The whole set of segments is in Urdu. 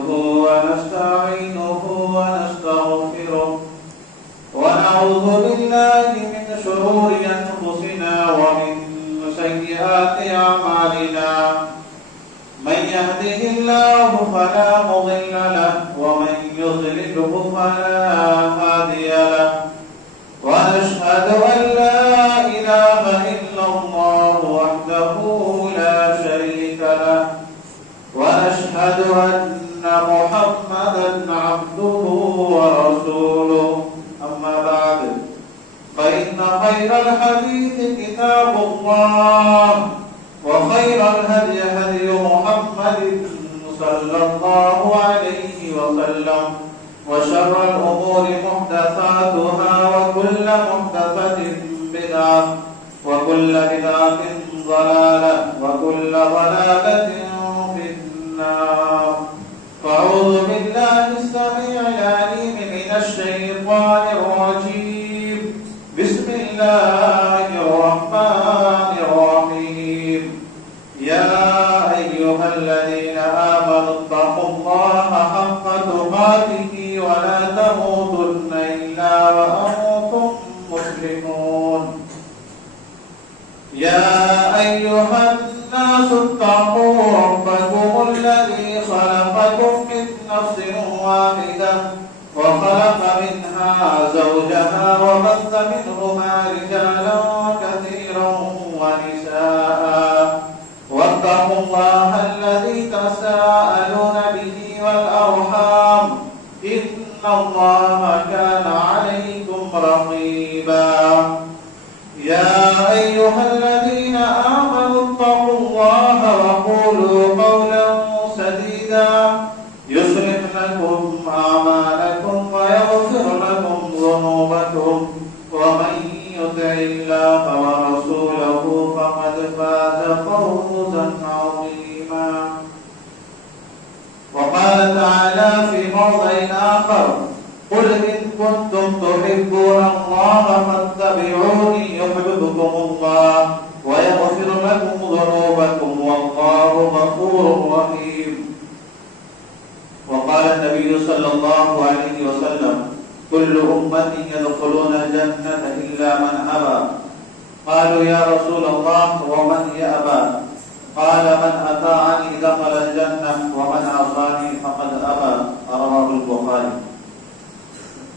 نحمده ونستعينه ونستغفره ونعوذ بالله من شرور أنفسنا ومن سيئات أعمالنا من يهده الله فلا مضل له ومن يضلله فلا هادي له ونشهد أن لا إله إلا الله وحده لا شريك له ونشهد أن محمدا عبده ورسوله أما بعد فإن خير الحديث كتاب الله وخير الهدي هدي محمد صلى الله عليه وسلم وشر الأمور محدثاتها وكل محدثة بدعة وكل بدعة ضلالة وكل ضلالة في النار فأعوذ بالله السميع العليم من الشيطان الرجيم بسم الله الرحمن الرحيم يا أيها الذين آمنوا اتقوا الله حق تقاته ولا تموتن إلا وأنتم مسلمون يا أيها الناس اتقوا ربكم الذي خلقكم من نفس واحدة وخلق منها زوجها وبث منهما رجالا كثيرا ونساء واتقوا الله الذي تساءلون به والأرحام إن الله كان عليكم رقيبا يا أيها الذين آمنوا اتقوا الله وقولوا قولا سديدا يصلح لكم أعمالكم ويغفر لكم ذنوبكم ومن يطع الله ورسوله فقد فاز فوزا عظيما وقال تعالى في موضع آخر قل إن كنتم تحبون الله فاتبعوني يحببكم الله ويغفر لكم ذنوبكم والله غفور رحيم وقال النبي صلى الله عليه وسلم كل أمتي يدخلون الجنة إلا من أبى قالوا يا رسول الله ومن يأبى قال من أطاعني دخل الجنة ومن عصاني فقد أبى رواه البخاري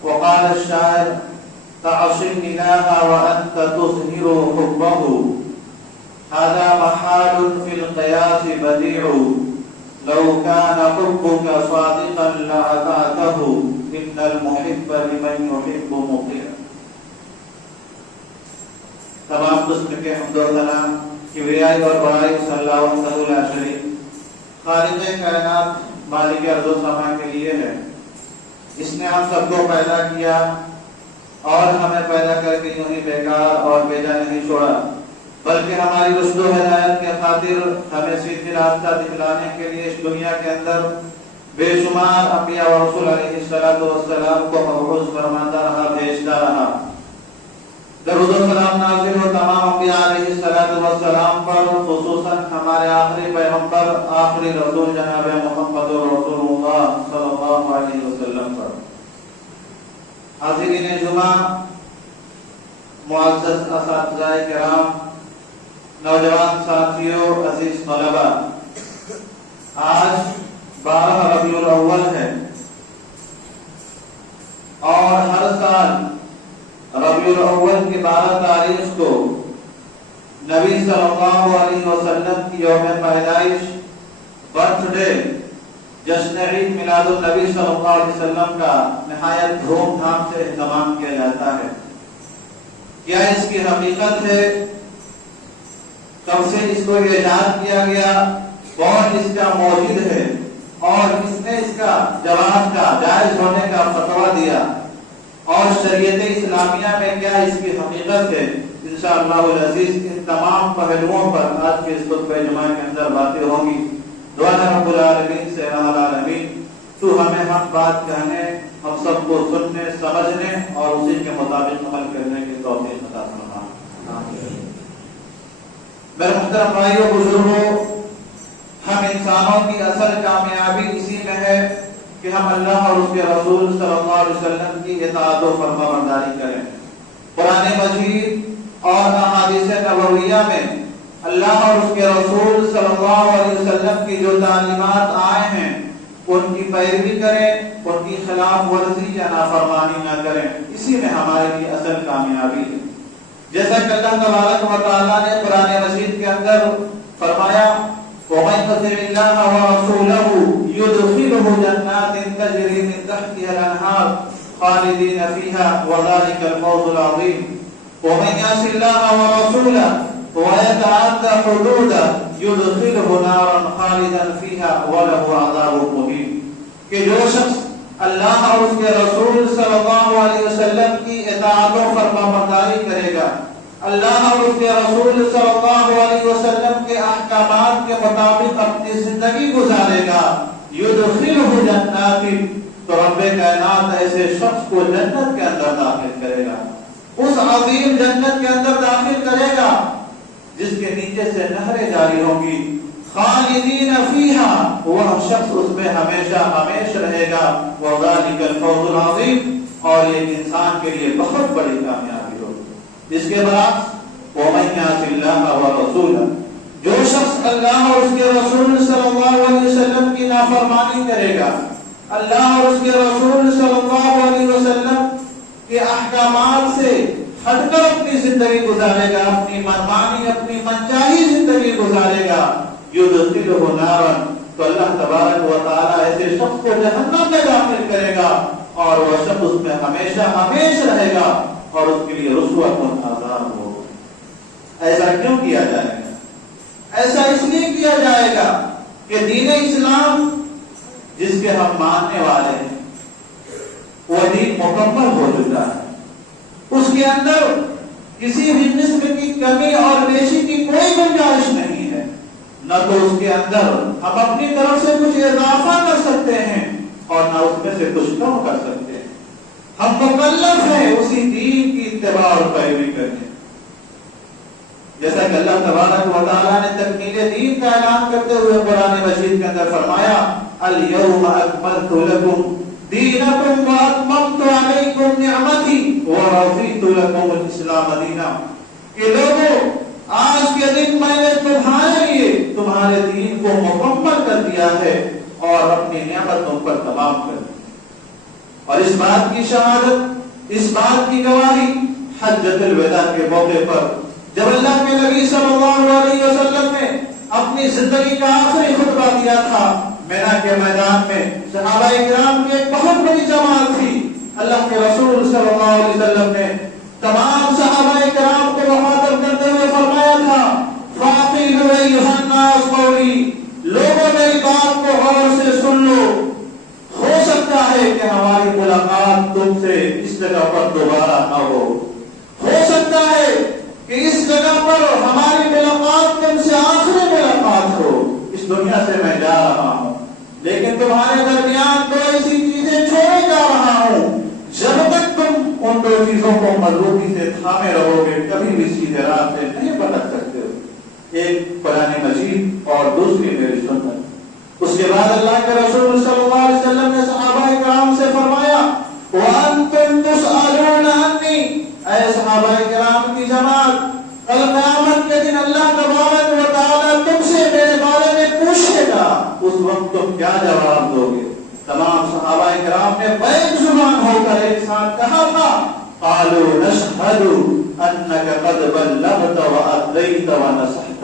وقال الشاعر تعصي الإله وأنت تظهر حبه هذا محال في القياس بديع لو كان حبك صادقا لأطعته إن المحب لمن يحب مطيع تمام قسم کے حمد و ثنا کبریائی اور بڑائی صلی اللہ علیہ شریف خالق کائنات مالک ارض و سما کے لیے ہے. اس نے ہم سب کو پیدا کیا اور ہمیں پیدا کر کے یوں ہی بیکار اور بیجا نہیں چھوڑا بلکہ ہماری رشد و ہدایت کے خاطر ہمیں سیدھی راستہ دکھلانے کے لیے اس دنیا کے اندر بے شمار انبیاء و رسول علیہ السلام کو مبعوث فرماتا رہا بھیجتا رہا. درود و سلام نازل ہو تمام انبیاء علیہ السلام پر خصوصاً ہمارے آخری پیغمبر آخری رسول جناب محمد رسول اللہ صلی اللہ علیہ وسلم پر. حاضرین جمعہ معزز اساتذہ کرام نوجوان ساتھیوں عزیز طلبہ آج 12 ربیع الاول ہے اور ہر سال ربیع الاول کی 12 تاریخ کو نبی صلی اللہ علیہ وسلم کی یوم پیدائش برتھ ڈے جشن عید میلاد النبی صلی اللہ علیہ وسلم کا نہایت دھوم دھام سے اہتمام کیا جاتا ہے. کیا اس کی حقیقت ہے؟ کب سے اس کو ایجاد کیا گیا؟ کون اس کا موجد ہے؟ اور کس نے اس کا جواز کا جائز ہونے کا فتویٰ دیا؟ اور شریعت اسلامیہ میں کیا اس کی حقیقت ہے؟ انشاءاللہ العزیز ان تمام پہلوؤں پر آج کے اس خطبہ جمعہ کے اندر باتیں ہوں گی. دعا رب العالمین سے العالمین تو ہمیں حق بات کہنے ہم سب کو سننے سمجھنے اور اسی کے مطابق عمل کرنے کی توفیق عطا فرما. میرے محترم بھائیوں بزرگوں، ہم انسانوں کی اصل کامیابی اسی میں ہے ہم اللہ اور اس کے رسول صلی اللہ علیہ وسلم کی اطاعت و فرما برداری کریں۔ قرآن مجید اور احادیث نبویہ میں اللہ اور اس کے رسول صلی اللہ علیہ وسلم کی جو تعلیمات آئے ہیں ان کی پیروی کریں، ان کی خلاف ورزی یا نافرمانی نہ کریں، اسی میں ہمارے لیے اصل کامیابی ہے۔ جیسا کہ اللہ تبارک و تعالیٰ نے قرآن مجید کے اندر فرمایا وَمَن يُطِعِ اللَّهَ وَرَسُولَهُ يُدْخِلْهُ جَنَّاتٍ تَجْرِي مِن تَحْتِهَا الْأَنْهَارُ خَالِدِينَ فِيهَا وَذَلِكَ الْفَوْزُ الْعَظِيمُ وَمَن يَعْصِ اللَّهَ وَرَسُولَهُ وَيَتَعَدَّ حُدُودَهُ يُدْخِلْهُ نَارًا خَالِدًا فِيهَا وَلَهُ عَذَابٌ مُهِينٌ کہ جو شخص اللہ اور اس کے رسول صلی اللہ علیہ وسلم کی اطاعت و فرما برداری کرے گا، اللہ اور اس کے رسول صلی اللہ علیہ وسلم کے احکامات کے مطابق اپنی زندگی گزارے گا، یدخلہ جنات، تو رب کائنات ایسے شخص کو جنت کے اندر داخل کرے گا، اس عظیم جنت کے اندر داخل کرے گا جس کے نیچے سے نہریں جاری ہوں گی، خالدین فیہا، وہ شخص اس میں ہمیشہ ہمیشہ رہے گا، وذالک الفوز العظیم، اور یہ انسان کے لیے بہت بڑی کامیابی ہوگی۔ اس کے برعکس ومن یعص اللہ ورسولہ، جو شخص اللہ اور اس کے رسول صلی اللہ علیہ وسلم کی نافرمانی کرے گا، اللہ اور اس کے رسول صلی اللہ علیہ وسلم کے احکامات سے ہٹ کر اپنی زندگی گزارے گا، اپنی منمانی اپنی منچاہی زندگی گزارے گا، یدخلہ نارا، تو اللہ تبارک و تعالی ایسے شخص کو جہنم میں داخل کرے گا اور وہ شخص اس میں ہمیشہ ہمیشہ رہے گا اور اس کے لیے رسوت و عذاب ہوگا۔ ایسا کیوں کیا جائے گا؟ ایسا اس لیے کیا جائے گا کہ دین اسلام جس کے ہم ماننے والے ہیں وہ دین مکمل ہو چکا ہے، اس کے اندر کسی بھی قسم کی کمی اور بیشی کی کوئی گنجائش نہیں ہے، نہ تو اس کے اندر ہم اپنی طرف سے کچھ اضافہ کر سکتے ہیں اور نہ اس میں سے کچھ کم کر سکتے ہیں، ہم مکلف ہیں اسی دین کی اتباع اور پیروی کرنے۔ جیسا کہ اللہ تبارک و تعالیٰ نے تکمیل دین کا اعلان کرتے ہوئے قرآن مجید کے اندر فرمایا اليوم اکملت لکم دینکم واتممت علیکم نعمتی ورضیت لکم الاسلام دینا، کہ لوگوں آج کے دن میں نے تمہارے لیے تمہارے دین کو مکمل کر دیا ہے اور اپنی نعمت تم پر تمام کر دی۔ اور اس بات کی شہادت، اس بات کی گواہی حجۃ الوداع کے موقع پر جب اللہ کے نبی صلی اللہ علیہ وسلم نے اپنی زندگی کا آخری خطبہ دیا تھا مینا کے میدان میں، صحابہ کرام کی ایک بہت بڑی جماعت تھی، اللہ کے رسول صلی اللہ علیہ وسلم نے تمام صحابہ کرام کو مخاطب کرتے ہوئے فرمایا تھا فَاعْقِلُوا أَيُّهَا النَّاسُ قَوْلِي، لوگوں میری بات کو غور سے سن لو، ہو سکتا ہے کہ ہماری ملاقات تم سے اس جگہ پر دوبارہ نہ ہو سکتا ہے کہ اس جگہ پر ہماری ملاقات تم سے آخری ملاقات ہو، اس دنیا سے میں جا رہا ہوں، لیکن تمہارے درمیان دو ایسی چیزیں چھوڑے جا رہا ہوں، جب تک تم ان دو چیزوں کو مضبوطی سے تھامے رہو گے کبھی بھی سیدھے راہ سے نہیں بھٹک سکتے ہو، ایک قرآن مجید اور دوسری میری سنت۔ اس کے بعد اللہ کے رسول صلی اللہ علیہ وسلم نے صحابہ کرام سے فرمایا وَأَنْتُمْ تُسْأَلُونَ عَنِّي، اے صحابہ کرام کی جماعت، کل قیامت کے دن اللہ تبارک و تعالیٰ تم سے میرے بارے میں پوچھے گا، اس وقت تم کیا جواب دو گے؟ تمام صحابہ کرام نے بیک زبان ہو کر ایک ساتھ کہا تھا قالوا نشهد انك قد بلغت واديت ونصحت،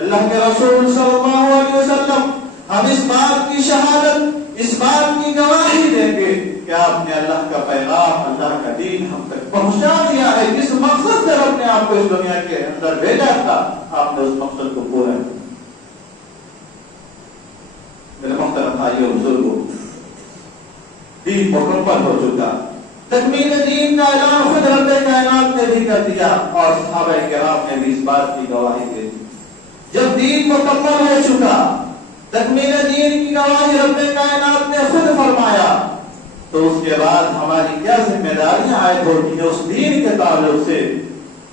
اللہ کے رسول صلی اللہ علیہ وسلم ہم اس بات کی شہادت، اس بات کی گواہی دیں گے کہ آپ نے اللہ کا پیغام، اللہ کا دین ہم تک پہنچا دیا ہے، جس مقصد سے رب نے آپ کو اس دنیا کے اندر بھیجا تھا آپ نے اس مقصد کو پورا کیا۔ میرے محترم بھائیو بزرگوں، دین مکمل ہو چکا، تکمیل دین کا اعلان خود رب کائنات نے بھی کر دیا اور صحابہ کرام نے بھی اس بات کی گواہی دے دی۔ جب دین مکمل ہو چکا، تکمیل دین کی گواہی رب کائنات نے خود فرمایا، تو اس کے بعد ہماری کیا ذمہ داریاں عائد ہوتی ہیں اس دین کے تعلق سے؟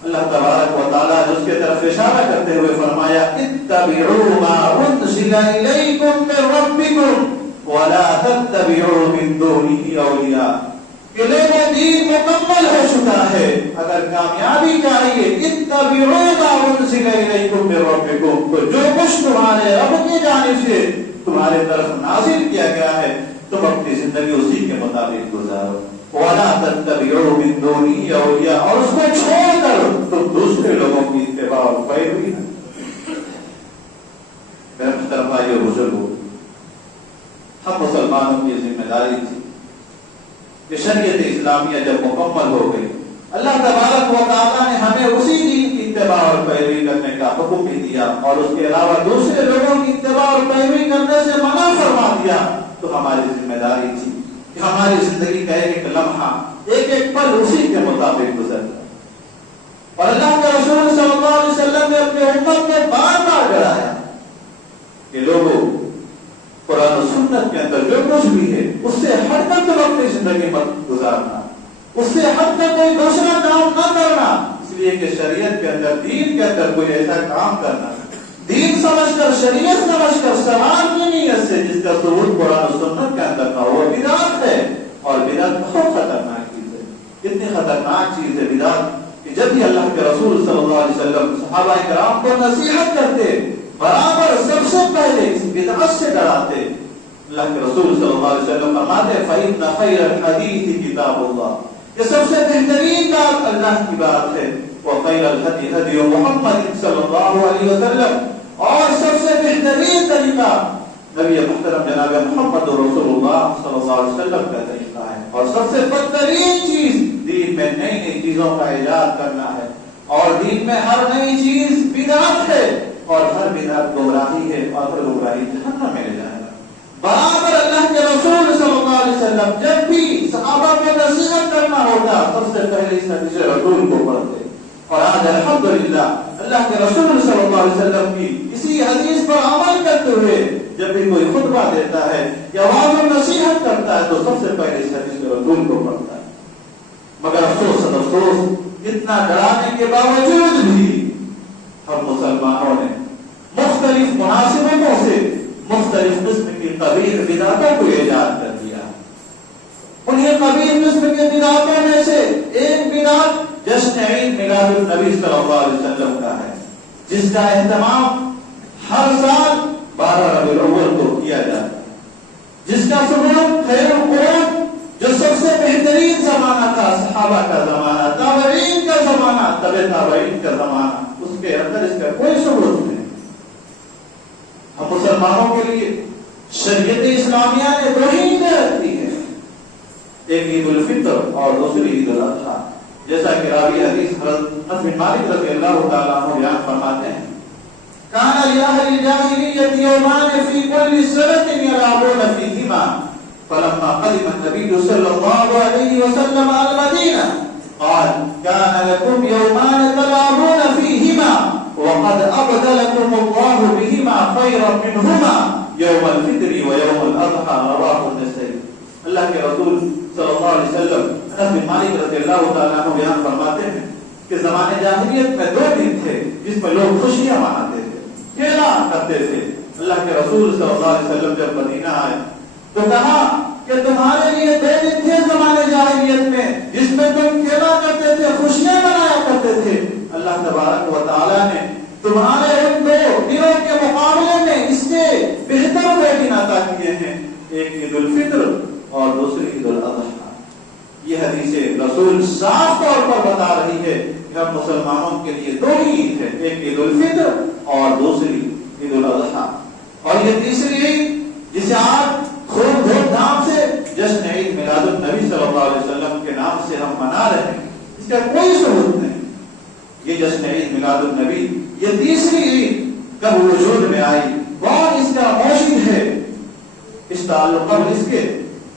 اللہ تبارک و تعالیٰ نے اس کے طرف اشارہ کرتے ہوئے فرمایا اتبعوا ما انزل الیکم من ربکم وَلَا تَتَّبِعُوا مِن دُونِهِ أَوْلِيَاءَ کہ لوگوں دین مکمل ہو چکا ہے، اگر کامیابی چاہیے اتبعوا ما انزل الیکم من ربکم، تو جو کچھ تمہارے رب کی جانب سے تمہارے طرف نازل کیا گیا ہے تم اپنی زندگی اسی کے مطابق گزارو۔ وَلَا تَتَّبِعُوا مِن دُونِهِ أَوْلِيَاءَ، اور اس کو چھوڑ کر تم دوسرے لوگوں کی اتباع اور پیروی نہ۔ میرے محترم بھائیو بزرگو، ہم مسلمانوں کی ذمہ داری تھی کہ شریعت اسلامیہ جب مکمل ہو گئی، اللہ تبارک و تعالیٰ نے ہمیں اسی دین کی اتباع اور پیروی کرنے کا حکم بھی دیا اور اس کے علاوہ دوسرے لوگوں کی اتباع اور پیروی کرنے سے منع فرما دیا، تو ہماری ذمہ داری تھی کہ ہماری زندگی کا ایک ایک لمحہ ایک ایک پل اسی کے مطابق گزرتا۔ اور اللہ کے رسول صلی اللہ علیہ وسلم نے اپنے امت کو بار بار ڈرایا کہ لوگوں قرآن و سنت کے اندر جو کچھ بھی ہے اس سے ہٹ کر تم اپنی زندگی مت گزارنا، اس سے ہٹ کر کوئی دوسرا کام نہ کرنا، اس لیے کہ شریعت کے اندر دین کے اندر کوئی ایسا کام کرنا دین سمجھ کر شریعت سمجھ کر سوال کی نیت سے جس کا ثبوت قرآن و سنت کے اندر نہ ہو، بدعت ہے۔ اور بدعت بہت خطرناک چیز ہے، اتنی خطرناک چیز ہے بدعت کہ جب بھی اللہ کے رسول صلی اللہ علیہ وسلم صحابہ کرام کو نصیحت کرتے برابر سب سے پہلے اس بدعت سے ڈراتے۔ اللہ کے رسول صلی اللہ علیہ وسلم فرماتے فَإِنَّ خَيْرَ الْحَدِيثِ كِتَابُ اللَّهِ، یہ سب سے بہترین بات اللہ کی بات ہے، وَخَيْرَ الْهَدِي هَدْيُ مُحَمَّدٍ صلی اللہ علیہ وسلم، اور سب سے بہترین طریقہ نبی محترم جناب محمد رسول اللہ صلی اللہ علیہ وسلم کا طریقہ ہے، اور سب سے بدترین چیز دین میں نئی نئی چیزوں کا ایجاد کرنا ہے، اور دین میں ہر نئی چیز بدعت ہے، اور ہر بدعت گمراہی ہے، اور ہر گمراہی جہنم میں لے جائے گا۔ برابر اللہ کے رسول صلی اللہ علیہ وسلم جب بھی صحابہ کو نصیحت کرنا ہوتا سب سے پہلے اس حدیث رسول کو پڑھتے، اور آج الحمدللہ اللہ کے رسول صلی اللہ علیہ وسلم کی اسی حدیث پر عمل کرتے ہوئے جب بھی کوئی خطبہ دیتا ہے یا واعظ و نصیحت کرتا ہے تو سب سے پہلے اس حدیث رسول کو پڑھتا ہے۔ مگر افسوس اتنا ڈرانے کے باوجود بھی ہم مسلمانوں نے مختلف مناسبتوں سے مختلف قسم کی قبیح بدعتوں کو ایجاد کر دیا۔ انہیں قبیح قسم کی بدعتوں میں سے ایک بدعت جشن عید میلاد النبی صلی اللہ علیہ وسلم کا ہے، جس کا اہتمام ہر سال 12 ربیع الاول کو کیا جاتا ہے، جس کا ثبوت خیر القرون جو سب سے بہترین زمانہ تھا، صحابہ کا زمانہ، تابعین کا زمانہ، تبع تابعین کا زمانہ، اس کے اندر اس کا کوئی ثبوت نہیں۔ ہم مسلمانوں کے لیے شریعت اسلامیہ نے دو ہی عیدیں رکھی ہے، ایک عید الفطر اور دوسری عید الاضحیٰ، جیسا کہ راوی حدیث حضرت انس بن مالک رضی اللہ تعالیٰ عنہ بیان فرماتے ہیں كان لأهل الجاهلية يومان في كل سنة يلعبون فيهما فلما قدم النبي صلى الله عليه وسلم على المدينة قال كان لكم يومان تلعبون فيهما وقد أبدلكم الله بهما خيرا منهما يوم الفطر ويوم الأضحى رواه النسائي۔ اللہ کے رسول صلی اللہ علیہ وسلم انس بن مالک رضی اللہ تعالیٰ عنہ بیان فرماتے ہیں کہ زمانے جاہلیت میں 2 دن تھے جس میں لوگ خوشیاں مناتے تھے، کھیلا کرتے تھے۔ اللہ کے رسول صلی اللہ علیہ وسلم جب مدینہ آئے تو کہا کہ تمہارے لیے 2 دن تھے زمانے جاہلیت میں جس میں تم کھیلا کرتے تھے، خوشیاں منایا کرتے تھے، اللہ تبارک و تعالیٰ نے تمہارے ان 2 دنوں کے مقابلے میں اس سے بہتر 2 دن عطا کیے ہیں، ایک عید الفطر اور دوسری عید الاضحیٰ۔ یہ حدیث رسول صاف طور پر بتا رہی ہے کہ ہم مسلمانوں کے لیے 2 ہی عید ہے، ایک عید الفطر اور دوسری عید الاضحیٰ، اور یہ تیسری عید جسے آپ خوب دھوم دھام سے جشن عید میلاد النبی صلی اللہ علیہ وسلم کے نام سے ہم منا رہے ہیں، اس کا کوئی ثبوت نہیں۔ یہ جشن عید میلاد النبی یہ تیسری عید کب وجود میں آئی، کون اس کا موجد ہے، اس تعلق قبل اس کے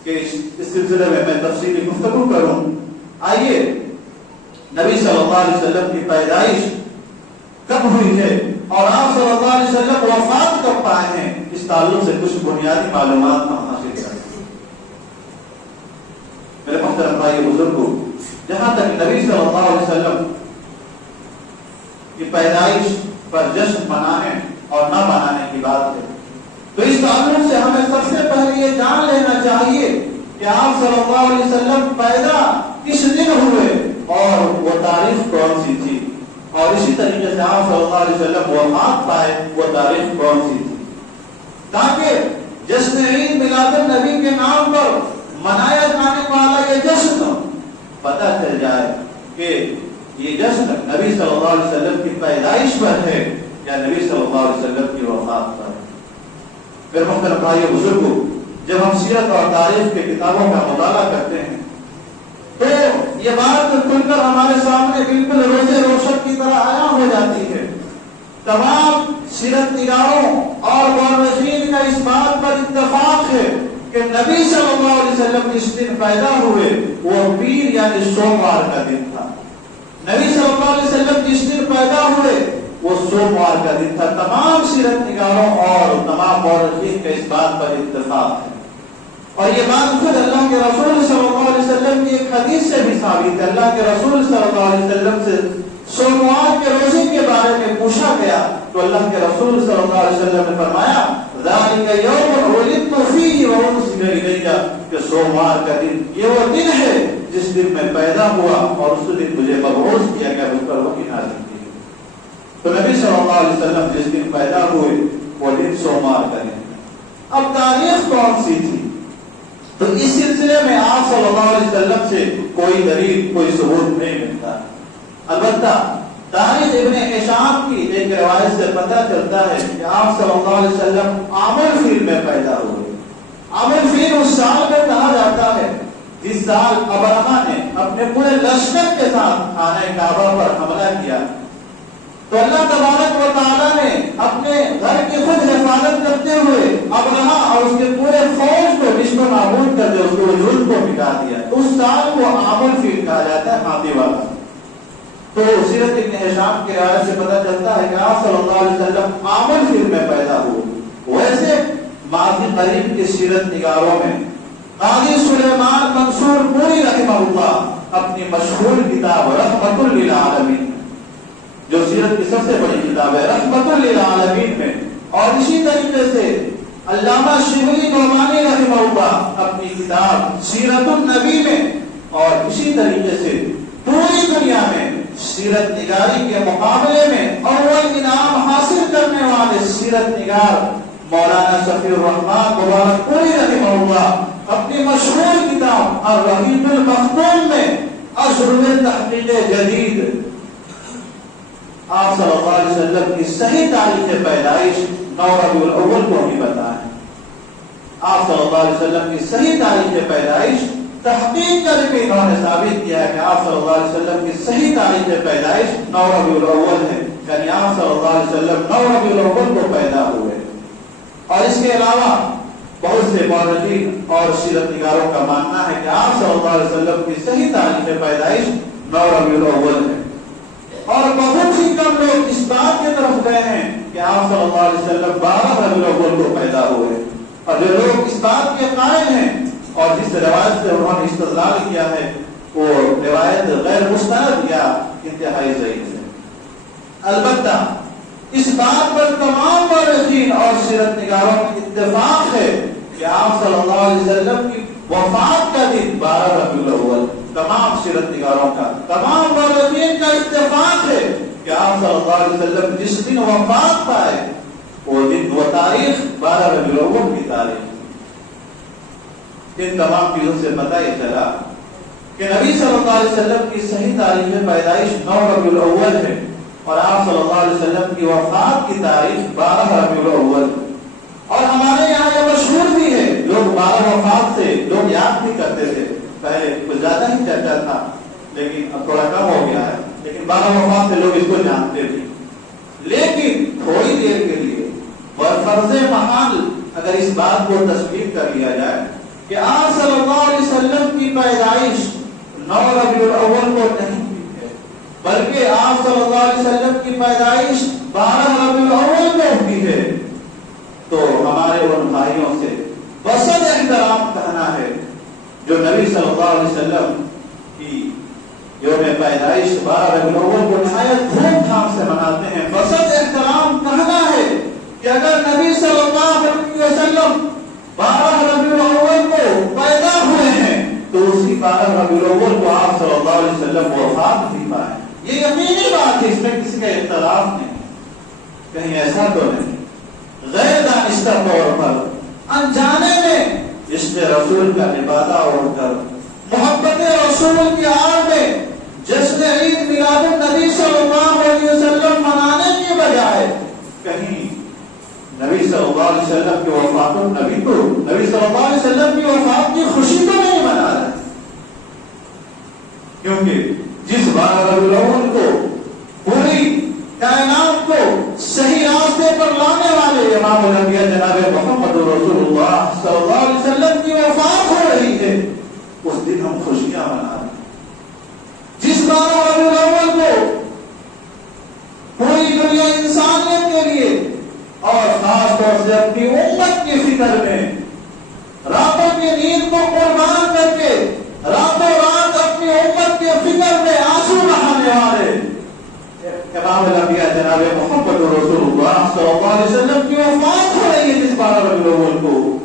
کہ اس سلسلے میں تفصیلی گفتگو کروں۔ آئیے نبی صلی اللہ علیہ وسلم کی پیدائش کب ہوئی ہے اور آپ صلی اللہ علیہ وسلم وفات کب پائے ہیں، اس تعلق سے کچھ بنیادی معلومات ہم حاصل کریں۔ میرے محترم بھائی بزرگوں، جہاں تک نبی صلی اللہ علیہ وسلم کی پیدائش پر جشن منانے اور نہ منانے کی بات ہے تو اس تعلق سے ہمیں سب سے پہلے یہ جان لینا چاہیے کہ آپ صلی اللہ علیہ وسلم پیدا کس دن ہوئے اور وہ تاریخ کون سی تھی، اور اسی طریقے سے آپ صلی اللہ علیہ وسلم وفات پائے وہ تاریخ کون سی تھی، تاکہ جشن عید میلاد النبی کے نام پر منایا جانے والا یہ جشن پتہ چل جائے کہ یہ جشن نبی صلی اللہ علیہ وسلم کی پیدائش پر ہے یا نبی صلی اللہ علیہ وسلم کی وفات پر ہے۔ پھر محترم بھائیو بزرگوں، جب ہم سیرت اور تاریخ کے کتابوں کا مطالعہ کرتے ہیں تو یہ بات کھل کر ہمارے سامنے بالکل روزے روشن کی طرح عیاں ہو جاتی ہے۔ تمام سیرت نگاروں اور مورخین کا اس بات پر اتفاق ہے کہ نبی صلی اللہ علیہ وسلم جس دن پیدا ہوئے وہ پیر یعنی سوموار کا دن تھا۔ نبی صلی اللہ علیہ وسلم جس دن پیدا ہوئے وہ سوموار کا دن تھا۔ تمام سیرت نگاروں اور تمام مورخین کا اس بات پر اتفاق ہے، اور یہ بات خود اللہ کے رسول صلی اللہ علیہ وسلم کی ایک حدیث سے بھی ثابت ہے۔ اللہ کے رسول صلی اللہ علیہ وسلم سے سوموار کے روزے کے بارے میں پوچھا گیا تو اللہ کے رسول صلی اللہ علیہ وسلم نے فرمایا ذالک یوم ولدت فیہ وانزل الی، کہ سوموار کا دن یہ وہ دن ہے جس دن میں پیدا ہوا اور اس دن مجھے مبعوث کیا گیا، مجھ پر وحی نازل کی۔ تو نبی صلی اللہ علیہ وسلم جس دن پیدا ہوئے وہ دن سوموار کا دن۔ اب تاریخ کون سی تھی؟ تو اس سلسلے میں آپ صلی اللہ علیہ وسلم سے کوئی دلیل کوئی ثبوت نہیں ملتا۔ البتہ تاریخ ابن ہشام کی ایک روایت سے پتہ چلتا ہے کہ آپ صلی اللہ علیہ وسلم عام الفیل میں پیدا ہوئے۔ عام الفیل اس سال میں کہا جاتا ہے جس سال ابرہہ نے اپنے پورے لشکر کے ساتھ خانہ کعبہ پر حملہ کیا، تو اللہ تبارک و تعالیٰ نے اپنے گھر کی خود حفاظت کرتے ہوئے ابرہہ اور اس کے پورے فوج کو نشت و نابود کر دیا، اس کے وجود کو مٹا دیا۔ اس سال کو عام الفیل کہا جاتا ہے، ہاتھی والا۔ تو سیرت ابن ہشام کی روایت سے پتہ چلتا ہے کہ آپ صلی اللہ علیہ وسلم عام الفیل میں پیدا ہوئے۔ ویسے ماضی قریب کے سیرت نگاروں میں قاضی سلیمان منصور پوری رحمہ اللہ اپنی مشہور کتاب رحمت للعالمین، جو سیرت کی سب سے بڑی کتاب ہے، رحمت للعالمین میں، اور اسی طریقے سے علامہ شبلی نعمانی رحمہ اللہ اپنی کتاب سیرت النبی میں، اور اسی طریقے سے پوری دنیا میں سیرت نگاری کے مقابلے میں اول انعام حاصل کرنے والے سیرت نگار مولانا شفیع الرحمان مبارک پوری رحمہ اللہ اپنی مشہور کتاب الرحیق المختوم میں اشرف تحقیق جدید آپ صلی اللہ علیہ وسلم کی صحیح تاریخ پیدائش 9 ربیع الاول کو ہی بتائیں۔ آپ صلی اللہ علیہ وسلم کی صحیح تاریخ پیدائش تحقیق کر کے انہوں نے ثابت کیا ہے کہ آپ صلی اللہ علیہ وسلم کی صحیح تاریخ پیدائش 9 ربیع الاول ہے، یعنی آپ صلی اللہ علیہ وسلم 9 ربیع الاول کو پیدا ہوئے۔ اور اس کے علاوہ بہت سے مورخین اور سیرت نگاروں کا ماننا ہے کہ آپ صلی اللہ علیہ وسلم کی صحیح تاریخ پیدائش 9 ربیع الاول ہے، اور بہت ہی کم لوگ اس بات کی طرف گئے ہیں کہ آپ صلی اللہ علیہ وسلم 12 ربیع الاول کو پیدا ہوئے، اور جو لوگ اس بات کے قائل ہیں اور جس روایت سے انہوں نے استدلال کیا ہے وہ روایت غیر مستند یا انتہائی ضعیف ہے۔ البتہ اس بات پر تمام مورخین اور سیرت نگاروں میں اتفاق ہے کہ آپ صلی اللہ علیہ وسلم کی وفات کا دن 12 ربیع الاول، تمام سیرت نگاروں کا، تمام مورخین کا اتفاق ہے کہ آپ صلی اللہ علیہ وسلم جس دن وفات پائے وہ دن وہ تاریخ 12 ربیع الاول کی تاریخ۔ ان تمام چیزوں سے پتہ یہ چلا کہ نبی صلی اللہ علیہ وسلم کی صحیح تاریخ پیدائش 9 ربیع الاول ہے، اور آپ صلی اللہ علیہ وسلم کی وفات کی تاریخ 12 ربیع الاول، اور ہمارے یہاں یہ مشہور بھی ہے، لوگ 12 وفات سے لوگ یاد بھی کرتے تھے، پہلے کچھ زیادہ ہی چرچا تھا لیکن اب تھوڑا کم ہو گیا ہے، لیکن 12 وفات سے لوگ اس کو جانتے تھے۔ لیکن تھوڑی دیر کے لیے برفرض محال اگر اس بات کو تسلیم کر لیا جائے کہ آپ صلی اللہ علیہ وسلم کی پیدائش 9 ربیع الاول کو نہیں ہوئی ہے، بلکہ آپ صلی اللہ علیہ وسلم کی پیدائش 12 ربیع الاول کو ہوئی ہے، تو ہمارے ان بھائیوں سے بصد احترام کہنا ہے جو نبی صلی اللہ علیہ وسلم کی یوم پیدائش 12 ربیع الاول کو نہایت دھوم دھام سے مناتے ہیں، بصد احترام کہنا ہے کہ اگر نبی صلی اللہ علیہ وسلم 12 ربیع الاول کو پیدا ہوئے ہیں تو اسی 12 ربیع الاول کو آپ صلی اللہ علیہ وسلم وفات بھی پائے. یہ یقینی بات ہے, اس میں کسی کا اختلاف نہیں, کہیں ایسا تو نہیں. غیر دانستہ طور پر انجانے میں عشق رسول کا لبادہ اوڑھ کر محبت رسول کی آڑ میں جشن عید میلاد النبی صلی اللہ علیہ وسلم منانے کی بجائے کہیں نبی صلی اللہ علیہ وسلم کی وفات نبی صلی اللہ علیہ وسلم کی وفات کی خوشی تو نہیں منا رہے, کیونکہ جس 12 ربیع الاول کو پوری کائنات کو صحیح راستے پر لانے والے امام الانبیاء جناب محمد رسول اللہ صلی اللہ علیہ وسلم کی وفات ہو رہی ہے, اس دن ہم خوشیاں منا رہے ہیں. جس 12 ربیع الاول کو پوری دنیا انسانیت کے لیے اور خاص طور سے اپنی امت کی فکر میں راتوں کی نیند کو قربان کر کے راتوں رات اپنی امت کے فکر میں آنسو بہانے والے امام الانبیاء جناب محمد رسول اللہ صلی اللہ علیہ وسلم کی وفات ہو رہی ہے جس 12 ربیع الاول کو,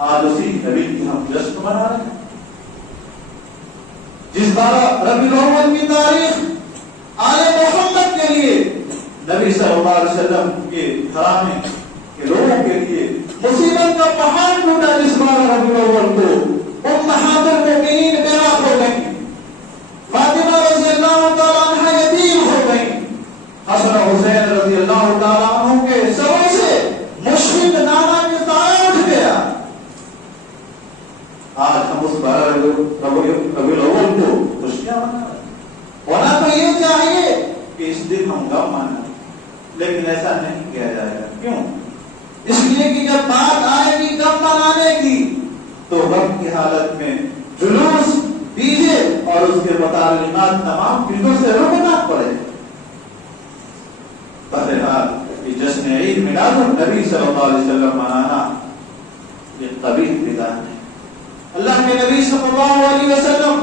آج اسی نبی کی ہم جشن منا رہے ہیں. جس 12 ربیع الاول کی تاریخ آل محمد کے لیے نبی صلی اللہ علیہ وسلم کے گھرانے کے لوگوں کے لیے مصیبت کا پہاڑ ٹوٹا, جس 12 ربیع الاول کو امہات المؤمنین بیوہ ہو گئی, فاطمہ رضی اللہ تعالیٰ عنہ یتیم ہو گئی, حسن حسین رضی اللہ تعالیٰ عنہ کے سروں سے مشفق نانا کے سایہ اٹھ گیا. آج ہم اس 12 ربیع الاول کو خوشیاں منا رہے ہیں. ہونا تو یہ چاہیے کہ اس دن ہم غم منائیں, لیکن ایسا نہیں کیا جائے گا. کیوں؟ اس لیے کہ جب بات آئے گی غم منانے کی تو غم کی حالت میں جلوس ڈی جے اور اس کے متعلقات تمام چیزوں سے روکنا پڑے. بہرحال یہ جشن عید میلاد النبی صلی اللہ علیہ وسلم منانا یہ قبیح بدعت ہے. اللہ کے نبی صلی اللہ علیہ وسلم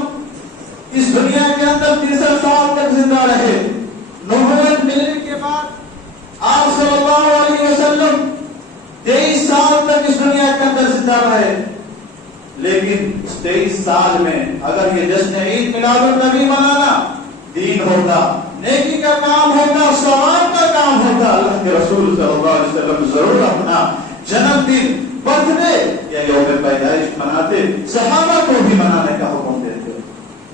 اس دنیا کے اندر 63 سال تک زندہ رہے. نبوت ملنے کے بعد آپ صلی اللہ علیہ وسلم 23 سال تک اس دنیا کے اندر زندہ رہے, لیکن اس 23 سال میں اگر یہ جشن عید میلاد النبی منانا دین ہوتا, نیکی کا کام ہوتا, ثواب کا کام ہوتا, اللہ کے رسول صلی اللہ علیہ وسلم ضرور اپنا جنم دن, برتھ ڈے یا یوم پیدائش مناتے, صحابہ کو بھی منانے کا حکم دیتے.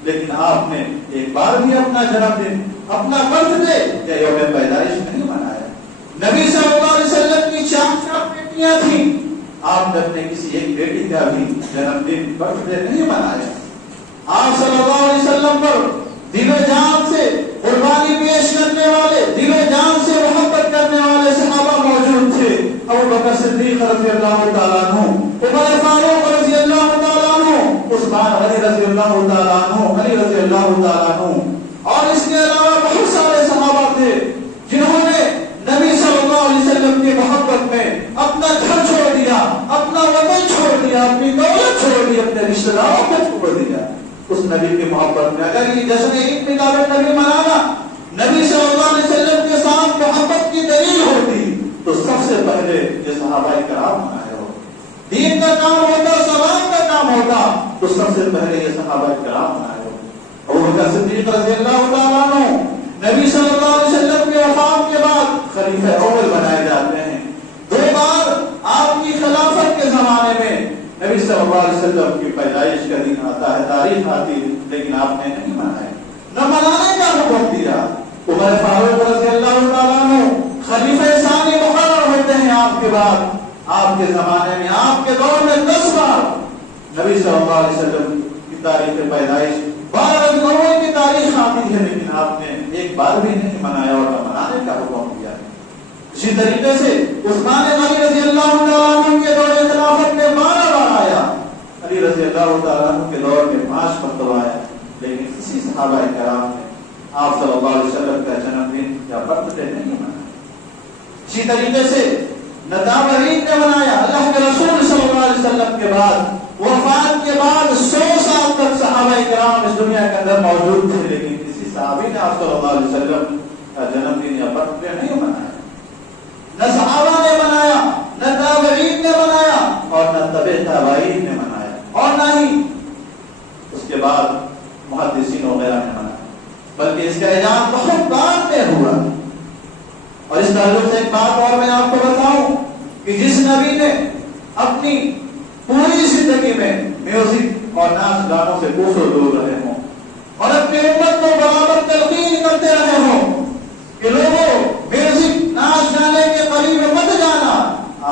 لیکن آپ نے ایک بار بھی اپنا جنم دن, اپنا برتھ ڈے یا یوم پیدائش نہیں منایا. نبی صلی اللہ علیہ وسلم کی 4 بیٹیاں تھیں, آپ نے اپنے کسی ایک بیٹی کا بھی جنم دن برتھ ڈے نہیں منایا. آپ صلی اللہ علیہ وسلم پر دل و جان سے قربانی پیش کرنے والے, دل و جان سے محبت کرنے والے صحابہ موجود تھے. ابو بکر صدیق رضی اللہ تعالیٰ عنہ, عمر فاروق رضی اللہ تعالیٰ عنہ, عثمان غنی رضی اللہ تعالیٰ عنہ, علی رضی اللہ تعالیٰ عنہ, اور اس کے علاوہ بہت سارے صحابہ تھے جنہوں نے نبی صلی اللہ علیہ وسلم کی محبت میں اپنا گھر چھوڑ دیا, اپنا وطن چھوڑ دیا, اپنی دولت چھوڑ دی, اپنے رشتہ داروں کو چھوڑ دیا اس نبی کی محبت میں. اگر یہ جشن عید میلاد النبی منانا نبی صلی اللہ علیہ وسلم کے ساتھ محبت کی دلیل ہوتی تو سب سے پہلے یہ صحابہ کرام منائے ہو. دین کا کام ہوتا, ثواب کا کام ہوتا تو سب سے پہلے یہ صحابہ کرام منائے ہو. ابو بکر صدیق رضی اللہ تعالیٰ عنہ نبی صلی اللہ علیہ وسلم کے وفات کے بعد خلیفہ اول بنائے جاتے ہیں. 2 بار آپ کی خلافت کے زمانے میں نبی صلی اللہ علیہ وسلم کی پیدائش کا دن آتا ہے, تاریخ آتی ہے, لیکن آپ نے نہیں منایا, نہ منانے کا حکم دیا. عمر فاروق رضی اللہ تعالیٰ عنہ خلیفہ ثانی مقرر ہوتے ہیں آپ کے بعد. آپ کے زمانے میں, آپ کے دور میں 10 بار نبی صلی اللہ علیہ وسلم کی تاریخ پیدائش 12 ربیع الاول کی تاریخ آتی ہے, لیکن آپ نے ایک بار بھی نہیں منایا اور نہ منانے کا حکم دیا. اسی طریقے سے عثمان غنی رضی اللہ تعالیٰ عنہ کے دور خلافت میں 12 بار آیا, علی رضی اللہ تعالیٰ عنہ کے دور میں 5 مرتبہ آیا, لیکن کسی صحابہ کرام نے آپ صلی اللہ علیہ وسلم کا جنم دن یا برتھ ڈے نہیں منایا. اسی طریقے سے نتاب عید نے منایا. اللہ کے رسول صلی اللہ علیہ وسلم کے بعد وفات کے بعد 100 سال تک صحابہ کرام اس دنیا کے اندر موجود تھے, لیکن کسی صحابی نے آپ صلی اللہ علیہ وسلم کا جنم دن یا برتھ ڈے نہیں منایا. نہ صحابہ نے منایا, نہ تابعین نے منایا, اور نہ تبع تابعین نے منایا اور نہ ہی اس کے بعد محدثین وغیرہ نے منایا، بلکہ اس کا اعجاز بہت بعد میں ہوا۔ اور اس تعلق سے ایک بات اور میں آپ کو بتاؤں کہ جس نبی نے اپنی پوری زندگی میں میوزک اور ناچ گانوں سے کوسوں دور رہے ہوں اور اپنی امت کو برابر تلقین کرتے رہے ہوں کہ لوگوں میوزک ناچ گانے کے قریب مت جانا،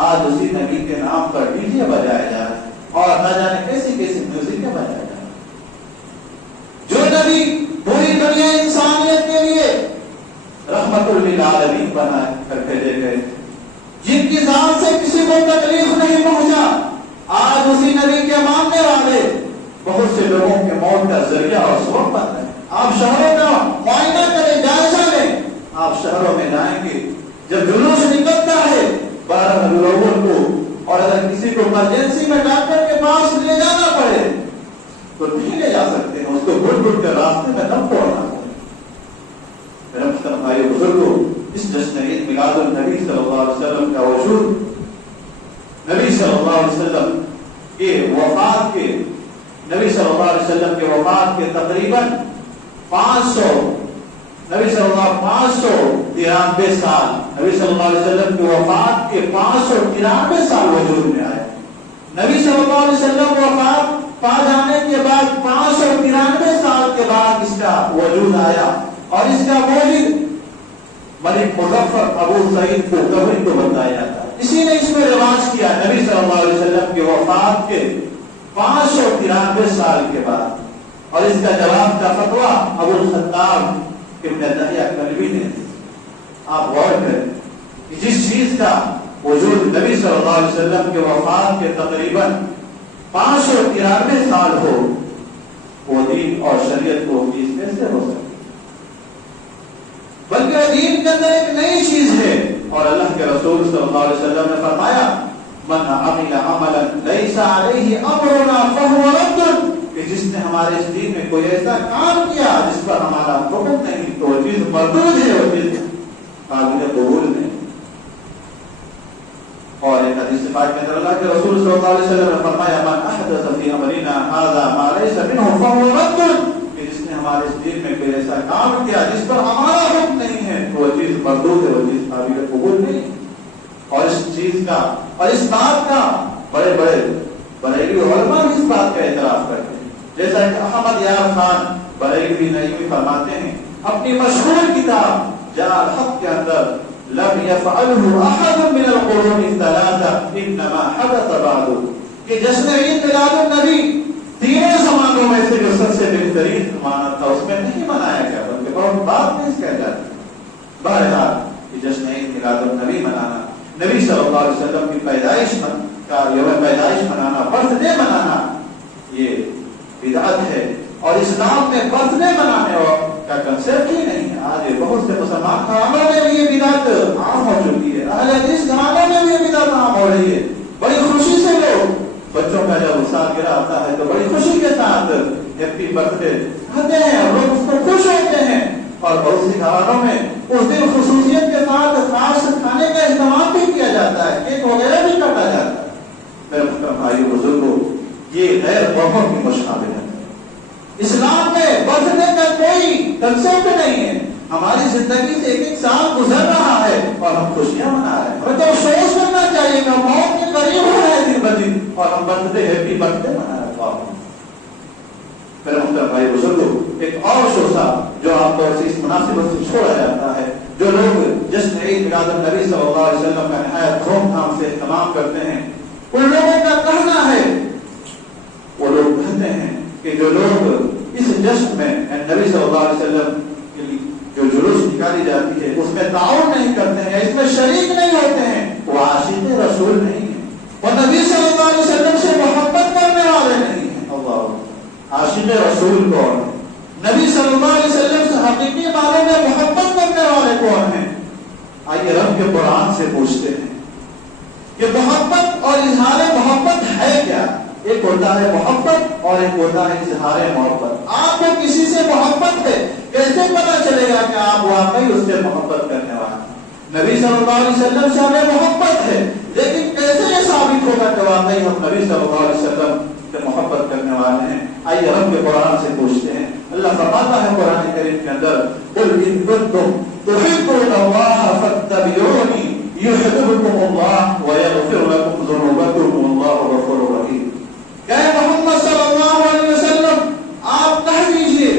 آج اسی نبی کے نام پر ڈی جے بجائے جا رہے اور نہ جانے کیسی کیسی میوزک کے بجائے جا رہے۔ جو نبی پوری دنیا انسانیت کے لیے رحمت للعالمین بنا کر بھیجے گئے، جن کی ذات سے کسی کو تکلیف نہیں پہنچا، آج اسی نبی کے ماننے والے بہت سے لوگوں کے موت کا ذریعہ اور سبب بن رہے ہیں۔ آپ شہروں کا معائنہ کریں، جائزہ لیں، آپ شہروں میں جائیں گے جب جلوس نکلتا ہے 12 اکتوبر کو، اور اگر کسی کو ایمرجنسی میں ڈاکٹر کے پاس لے جانا پڑے تو نہیں لے جا سکتے ہیں، اس کو گھٹ گھٹ کر راستے میں دم توڑنا پڑے۔ میرے محترم بھائی بزرگوں، اس جشن عید میلاد النبی صلی اللہ علیہ وسلم کا وجود نبی صلی اللہ علیہ وسلم کے وفات کے تقریباً 593 سال، نبی صلی اللہ علیہ وسلم کی وفات کے 593 سال وجود میں آئے۔ نبی صلی اللہ علیہ وسلم وفات پا جانے کے بعد 593 سال کے بعد اس کا وجود آیا، اور اس کا مولد ملک مظفر ابو سعید کو قبری کو بتایا جاتا ہے، اسی نے اس میں رواج کیا نبی صلی اللہ علیہ وسلم کی وفات کے 593 سال کے بعد۔ اور اس کا جواب کا فتویٰ ابو الخطاب ابن دہیہ کلبی نے۔ آپ غور کریں کہ جس چیز کا وجود نبی صلی اللہ علیہ وسلم کے وفات کے تقریباً 593 سال ہو، وہ دین اور شریعت کو چیز کیسے ہو سکتی؟ بلکہ دین کے اندر ایک نئی چیز ہے، اور اللہ کے رسول صلی اللہ علیہ وسلم نے فرمایا من عمل عملا لیس علیہ امرنا فہو رد، کہ جس نے ہمارے اس دین میں کوئی ایسا کام کیا جس پر ہمارا حکم نہیں تو وہ چیز مردود ہے، وہ چیز قابل قبول نہیں۔ اور ایک حدیث پاک میں اللہ کے رسول صلی اللہ علیہ وسلم نے فرمایا من احدث فی امرنا ھذا ما لیس منہ فہو رد، کہ جس نے ہمارے اس دین میں کوئی ایسا کام کیا جس پر ہمارا حکم نہیں ہے تو وہ چیز مردود ہے، وہ چیز قابل قبول نہیں۔ اور اس چیز کا اور اس بات کا بڑے بڑے بریلوی علماء بھی اس بات کا اعتراف کرتے ہیں، جیسا کہ احمد یار خان بریلوی نجوی فرماتے ہیں اپنی مشہور کتاب جاء الحق کے اندر لم يفعله احد من القرون الثلاثه انما حدث بعد، کہ جشن عید میلاد النبی تینوں زمانوں میں سے جو سب سے بہترین زمانہ تھا اس میں نہیں منایا گیا، بلکہ بہت بعد میں اس کا اعلان کیا۔ بہرحال یہ جشن عید میلاد النبی منانا، نبی صلی اللہ علیہ وسلم کی پیدائش کا یوم پیدائش منانا، برتھ ڈے منانا، یہ بدعت ہے، اور اسلام میں برتھ ڈے منانے کا کنسپٹ ہی نہیں ہے۔ آج بہت سے مسلمان گھرانوں میں بھی یہ بدعت عام ہو چکی ہے، اہل حدیث گھرانوں میں بھی یہ بدعت عام ہو رہی ہے۔ بڑی خوشی سے لوگ بچوں کا جب سالگرہ آتا ہے تو بڑی خوشی کے ساتھ ہیپی برتھ ڈے کہتے ہیں اور لوگ اس پر خوش ہوتے ہیں، اور بہت سی گھرانوں میں اس دن خصوصیت کے ساتھ خاص کھانے کا اہتمام بھی کیا جاتا ہے، کیک وغیرہ بھی کاٹا جاتا ہے۔ میرے محترم بھائی بزرگوں، یہ غیر قوموں کی مشابہت ہے۔ اسلام میں برتھ ڈے کا کوئی کنسپٹ نہیں ہے۔ ہماری زندگی سے ایک سال گزر رہا ہے اور ہم خوشیاں منا رہے ہیں، ہمیں تو افسوس کرنا چاہیے کہ ہم موت کے قریب ہو رہے ہیں دن بدن، اور ہم birth day happy birth day منا رہے ہیں۔ میرے محترم بھائی بزرگوں، ایک اور شعبہ جو آپ کو اس مناسبت سے چھوڑا جاتا ہے، جو لوگ جشن عید میلاد النبی صلی اللہ علیہ وسلم کا نہایت دھوم دھام سے اہتمام کرتے ہیں، ان لوگوں کا کہنا ہے، وہ لوگ کہتے ہیں کہ جو لوگ اس جشن میں نبی صلی اللہ علیہ وسلم کے لیے جو جلوس نکالی جاتی ہے اس میں تعاون نہیں کرتے ہیں، اس میں شریک نہیں ہوتے ہیں، وہ عاشق رسول نہیں ہیں، وہ نبی صلی اللہ علیہ وسلم سے محبت کرنے والے نہیں ہیں۔ اللہ، عاشق رسول کون ہے؟ نبی صلی اللہ علیہ وسلم سے حقیقی معنوں میں محبت کرنے والے کون ہیں؟ آئیے رب کے قرآن سے پوچھتے ہیں کہ محبت اور اظہار محبت ہے کیا؟ ایک ہوتا ہے محبت اور ایک ہوتا ہے اظہار محبت۔ آپ کو کسی سے محبت ہے، کیسے پتا چلے گا کہ آپ واقعی اس سے محبت کرنے والے ہیں؟ نبی صلی اللہ علیہ وسلم سے ہمیں محبت ہے، لیکن کیسے یہ ثابت ہوگا کہ واقعی ہم نبی صلی اللہ علیہ وسلم سے محبت کرنے والے ہیں؟ آئیے رب کے قرآن سے پوچھتے ہیں. اللہ فرماتا ہے قرآن کریم کے اندر قل ان کنتم تحبون اللہ فاتبعونی یحببکم اللہ ویغفر لکم ذنوبکم واللہ غفور رحیم. کہ محمد صلی اللہ علیہ وسلم آپ کہہ دیجئے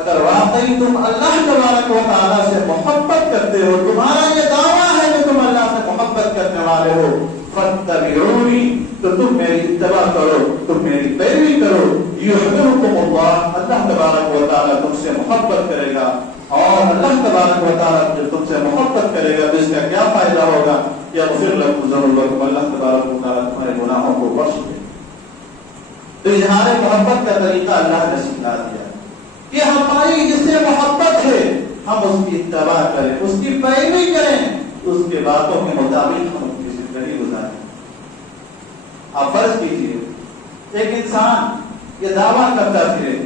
اگر واقعی تم اللہ تبارک و تعالیٰ سے محبت کرتے ہو, تمہارا یہ دعویٰ ہے کہ تم اللہ سے محبت کرنے والے ہو, فاتبعونی تو تم میری اتباع کرو, تم میری پیروی کرو. یحببکم اللہ, اللہ تبارک و تعالیٰ تم سے محبت کرے گا, اور اللہ تبارک و تعالیٰ جو تم سے محبت کرے گا تو اس کا کیا فائدہ ہوگا؟ یغفر لکم ذنوبکم, اللہ تبارک و تعالیٰ تمہارے گناہوں کو بخش دے. تو اظہار محبت کا طریقہ اللہ نے سکھا دیا کہ ہماری جس سے محبت ہے ہم اس کی اتباع کریں, اس کی پیروی کریں, اس کے باتوں کے مطابق ہم اپنی زندگی گزاریں. آپ فرض کیجیے ایک انسان یہ دعویٰ کرتا پھرے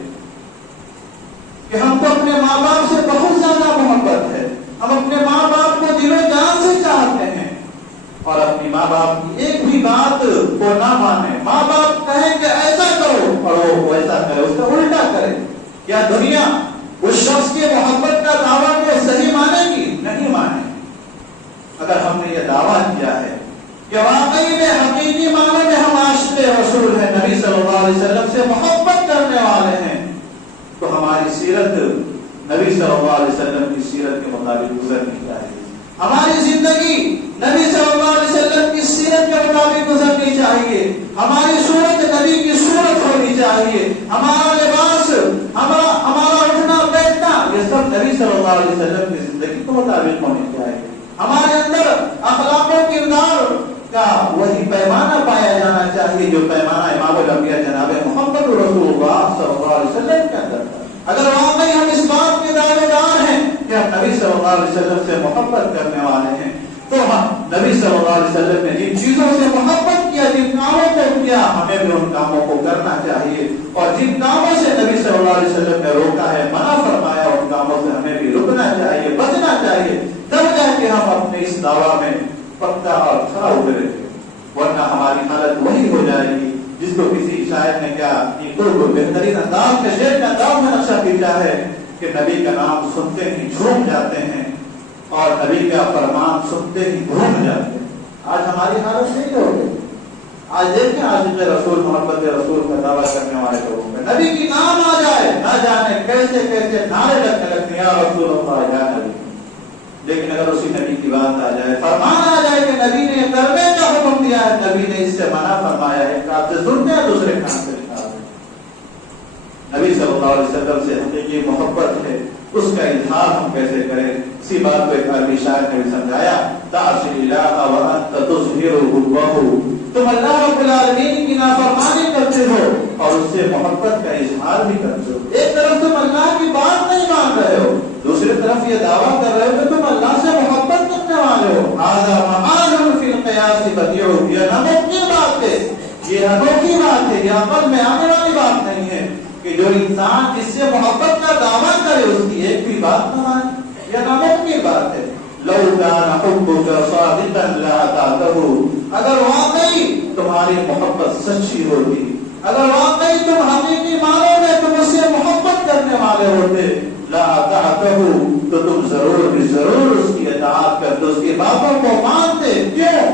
کہ ہم کو اپنے ماں باپ سے بہت زیادہ محبت ہے, ہم اپنے ماں باپ کو دل و جان سے چاہتے ہیں, اور اپنی ماں باپ کی ایک بھی بات کو نہ مانے, ماں باپ کہیں کہ ایسا کرو اور وہ ویسا کرے, اس کا الٹا کرے. کیا دنیا اس شخص کی محبت کا دعویٰ کو صحیح مانے گی؟ نہیں مانے. اگر ہم نے یہ دعویٰ کیا ہے کہ واقعی میں حقیقی معنی میں ہم عاشق رسول ہیں, نبی صلی اللہ علیہ وسلم سے محبت کرنے والے ہیں, تو ہماری سیرت نبی صلی اللہ علیہ وسلم کی سیرت کے مطابق گزرنی چاہیے. ہماری زندگی نبی صلی اللہ علیہ وسلم کی سیرت کے مطابق گزرنی چاہیے. ہماری صورت نبی کی صورت ہونی چاہیے. ہمارا لباس, ہمارا اٹھنا بیٹھنا, یہ سب نبی صلی اللہ علیہ وسلم کی زندگی کے مطابق ہونی چاہیے. ہمارے اندر اخلاق و کردار کا وہی پیمانہ پایا جانا چاہیے جو پیمانہ امام الانبیاء جناب محمد رسول اللہ صلی اللہ علیہ وسلم کے اندر تھا. اگر واقعی ہم اس بات کے دعویدار ہیں کہ ہم نبی صلی اللہ علیہ وسلم سے محبت کرنے والے ہیں, تو ہم نبی صلی اللہ علیہ وسلم نے جن چیزوں سے محبت کیا, جن کاموں کو کیا, ہمیں بھی ان کاموں کو کرنا چاہیے, اور جن کاموں سے نبی صلی اللہ علیہ وسلم نے روکا ہے, منع فرمایا, ان کاموں سے ہمیں بھی رکنا چاہیے, بچنا چاہیے. تب جا کے ہم اپنے اس دعویٰ میں پکا اور کھڑا اتریں گے, ورنہ ہماری حالت وہی ہو جائے گی جس کو کسی شاعر نے کیا بہترین انداز میں, شعر کے انداز میں نقشہ کھینچا ہے کہ نبی کا نام سنتے ہی جھوم جاتے ہیں اور نبی کا فرمان سنتے ہی گھوم جاتے ہیں. آج ہماری حالت نہیں ہوگی. آج دیکھیں عاشق رسول, محبت رسول کا دعویٰ کرنے والے لوگوں میں نبی کی نام آ جائے, نہ جانے کیسے کیسے نعرے لگنے لگتے ہیں, یا رسول اللہ یا نبی. لیکن اگر اسی نبی کی بات آ جائے, فرمان آ جائے کہ نبی نے کرنے کا حکم دیا ہے, نبی نے اس سے منع فرمایا ہے, آپ سے سنتے ہیں دوسرے کام سے نکالتے. نبی صلی اللہ علیہ وسلم سے حقیقی محبت ہے, اس کا اظہار ہم کیسے کریں؟ اسی بات کو ایک عربی شاعر نے بھی سمجھایا, تعصی الہ وانت تظہر حبہ, تم اللہ رب العالمین کی نافرمانی کرتے ہو اور اس سے محبت کا اظہار بھی کرتے ہو. ایک طرف تم اللہ کی بات نہیں مان رہے ہو, دوسری طرف یہ دعویٰ کر رہے ہو کہ تم اللہ سے محبت کرنے والے ہو. ھذا محال فی القیاس بدیع, یہ ناممکن بات ہے, یہ انوکھی بات ہے, یہ عقل میں آنے والی بات نہیں ہے کہ جو انسان جس سے محبت کا دعویٰ کرے اس کی ایک بھی بات نہ مانے. یہ ناممکن بات ہے. لو کان حبک صادقا لاطعته, اگر واقعی تمہاری محبت سچی ہوتی, اگر واقعی تم حقیقی معنوں میں تم اس سے محبت کرنے والے ہوتے, لاطعته, تو تم ضرور اس کی اطاعت کرتے, اس کی باتوں کو مانتے. کیوں؟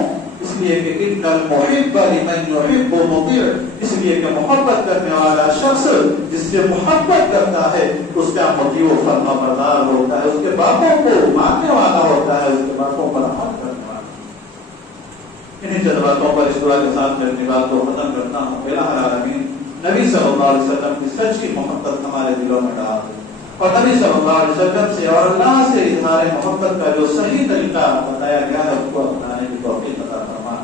اس لیے کہ ان المحب لمن يحب مطیع, اس لیے کہ محبت کرنے والا شخص جس سے محبت کرتا ہے اس کا مطیع و فرما بردار ہوتا ہے, اس کے باتوں کو ماننے والا ہوتا ہے, اس کے باتوں پر عمل کرنے والا. انہیں جذباتوں پر اس طرح کے ساتھ میں اپنی بات کو ختم کرتا ہوں. الہ العالمین نبی صلی اللہ علیہ وسلم کی سچی محبت ہمارے دلوں میں ڈال دے, اور نبی صلی اللہ علیہ وسلم سے اور اللہ سے اظہار محبت کا جو صحیح طریقہ بتایا گیا ہے اس کو اپنانے کی توفیق عطا فرما.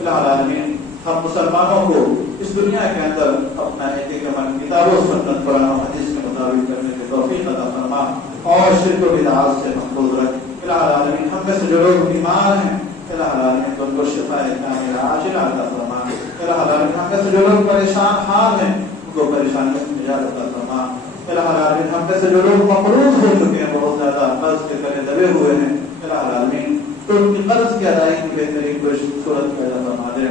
الہ العالمین ہم مسلمانوں کو اس دنیا کے اندر اپنا عمل کتاب و سنت قرآن و حدیث کے مطابق کرنے کی توفیق عطا فرما اور شرک و بدعات سے محفوظ رکھ. الہ العالمین ہم میں سے جو لوگ بیمار ہیں, الہ العالمین ان کو شفاء کاملہ عاجلہ عطا فرما. الہ العالمین ہم میں سے جو لوگ پریشان حال ہیں ان کو پریشانیوں سے نجات عطا فرما. الہ العالمین ہم میں سے جو لوگ مقروض ہو چکے ہیں, بہت زیادہ قرض کے کرے دبے ہوئے ہیں, الہ العالمین تو ان کی قرض کی ادائیگی کی بہترین کوشش خوبصورت پیدا فرما دے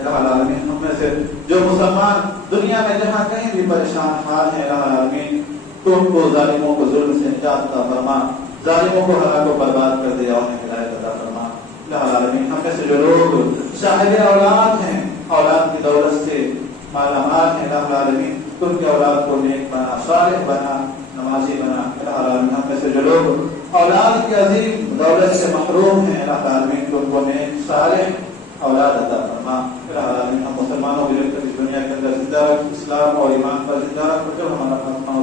الہ العالمین ہم میں سے جو مسلمان دنیا میں جہاں کہیں بھی پریشان حال ہیں الہ العالمین تو ان کو ظالموں کو ظلم سے نجات عطا فرما ظالموں کو ہلاک و برباد کر دے اور انہیں ہدایت عطا فرما الہ العالمین ہم میں سے جو لوگ صاحب اولاد ہیں اولاد کی دولت سے مالا مال ہیں الہ العالمین تو ان کے اولاد کو نیک بنا صالح بنا نمازی بنا الہ العالمین ہم میں سے جو لوگ اولاد کی عظیم دولت سے محروم ہیں الہ العالمین تو ان کو نیک صالح اولاد عطا فرما الہ العالمین ہم مسلمانوں کو جب تک اس دنیا کے اندر زندہ رکھ اسلام اور ایمان پر زندہ رکھ جب ہمارا خاتمہ